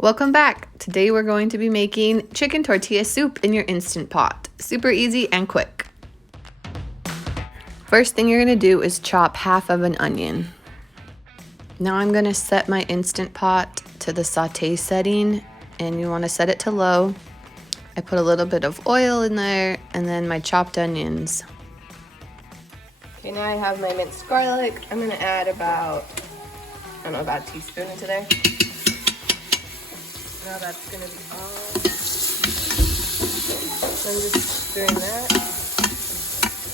Welcome back. Today we're going to be making chicken tortilla soup in your Instant Pot. Super easy and quick. First thing you're going to do is chop half of an onion. Now I'm going to set my Instant Pot to the saute setting, and you want to set it to low. I put a little bit of oil in there and then my chopped onions. Okay, now I have my minced garlic. I'm going to add about a teaspoon into there. Now that's going to be all. So I'm just stirring that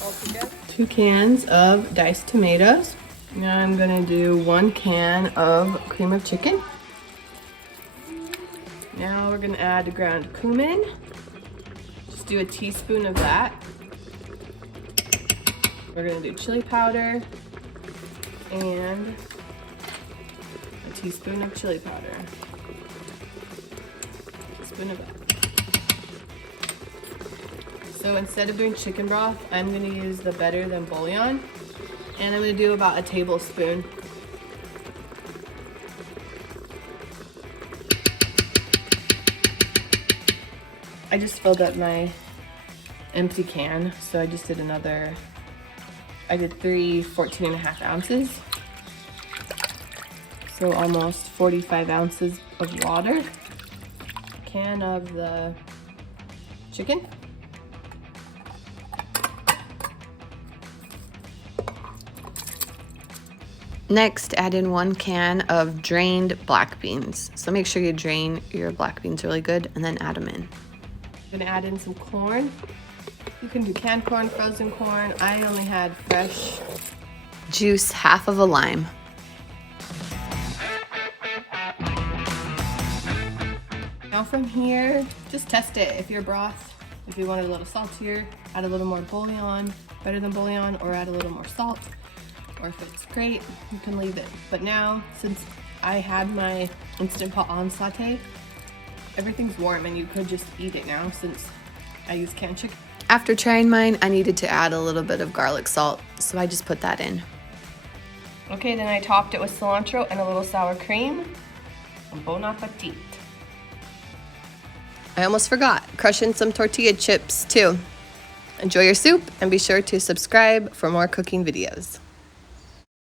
all together. 2 cans of diced tomatoes. Now I'm going to do 1 can of cream of chicken. Now we're going to add ground cumin. Just do a teaspoon of that. We're going to do chili powder and a teaspoon of chili powder. Teaspoon of that. So instead of doing chicken broth, I'm going to use the Better Than Bouillon, and I'm going to do about a tablespoon. I just filled up my empty can, so I just did another, I did 3 14.5 ounces. So almost 45 ounces of water. Can of the chicken. Next, add in 1 can of drained black beans. So make sure you drain your black beans really good and then add them in. I'm gonna add in some corn. You can do canned corn, frozen corn. I only had fresh. Juice half of a lime. Now from here, just test it. If your broth, if you want it a little saltier, add a little more bouillon, Better Than Bouillon, or add a little more salt. Or if it's great, you can leave it. But now, since I had my Instant Pot on saute, everything's warm and you could just eat it now since I use canned chicken. After trying mine, I needed to add a little bit of garlic salt, so I just put that in. Okay, then I topped it with cilantro and a little sour cream. Bon appetit. I almost forgot, crush in some tortilla chips too. Enjoy your soup and be sure to subscribe for more cooking videos.